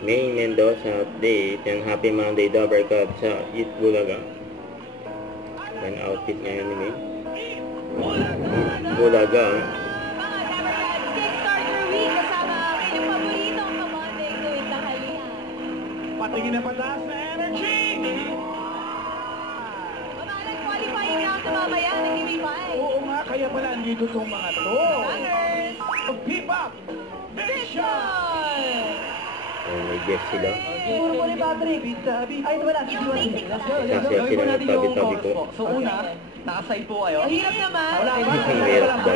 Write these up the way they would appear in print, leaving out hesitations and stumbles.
May Mendoza update and happy Monday Dabber Cup sa Eat Bulaga. Yan outfit ngayon ni May. Eat Bulaga. Kickstarter week kasama ang inyong paboritong kabonding tuwing tanghalian. Patingin na pataas na energy! Mamahalang qualifying round na mamaya ng TV5. Oo nga, kaya pala andito itong mga to. Bangers! Keep up! Vision! May guest sila. Puro mo ni Patrick. Ay, wala. Yung basic Let's na. go. Kasi sila nagtabi-tabi ko. So, una, nakaside po kayo. Ang hirap naman. Wala ba? Mahirap ba?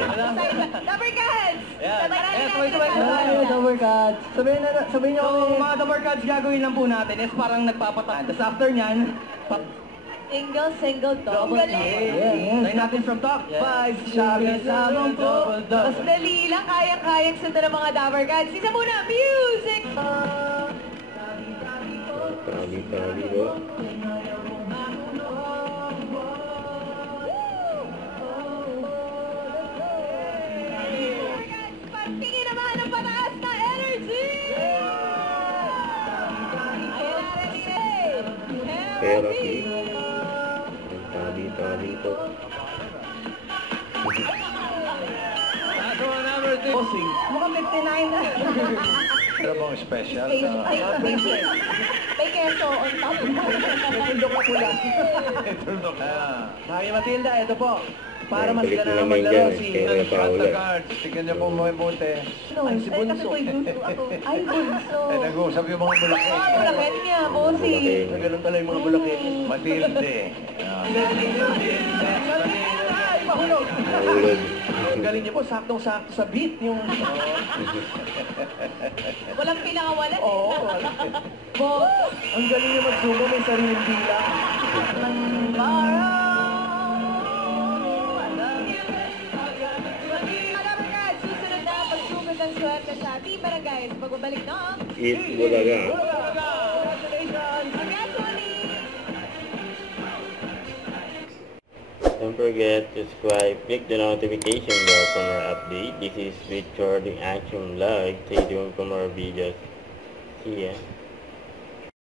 Dabber Cats! Sabay natin Ay, Dabber Cats. Sabihin niyo So, kami. mga Dabber Cats, gagawin lang po natin is parang nagpapataan. Tapos after nyan, Single, double. Yes. try natin from top. 5, sabi sa mga double, Mas double. dali lang, kayang-kayang sundan ng mga Dabber Cats. Isa muna, music! Tabi-tabi ko. Patingin naman ang pataas na energy! Ayan na, Therapy. Tabi-tabi ko. Bossing. Mukhang 59 na. Pero bang special? Ay, may keso on top. Tuldok na pula. Kaya Matilda, ito po. Para mas Balik gana na na naman maglaro dyan. si... Kaya na paulan. Tignan niyo po mga bote. Ay, si Bunso. Ay, bunso. Ay, nag-uusap yung mga bulaki. Bulakit niya, bossy. Ganun pala yung mga bulaki. Matilde. Ay, mahulog. Mahulog. Ang galing niyo po, saktong-sakto sa beat yung... Walang pinangawalan. Oo. Ang galing niyo magsubo, may sariling bilang. Dabber Cats, susunod na pagsugod ng swerte sa Team Barangay sa pagbabalik ng Eat Bulaga. Congratulations! Don't forget to subscribe, click the notification bell for more update. This is Richard Action Vlog. Stay tuned for more videos. See ya.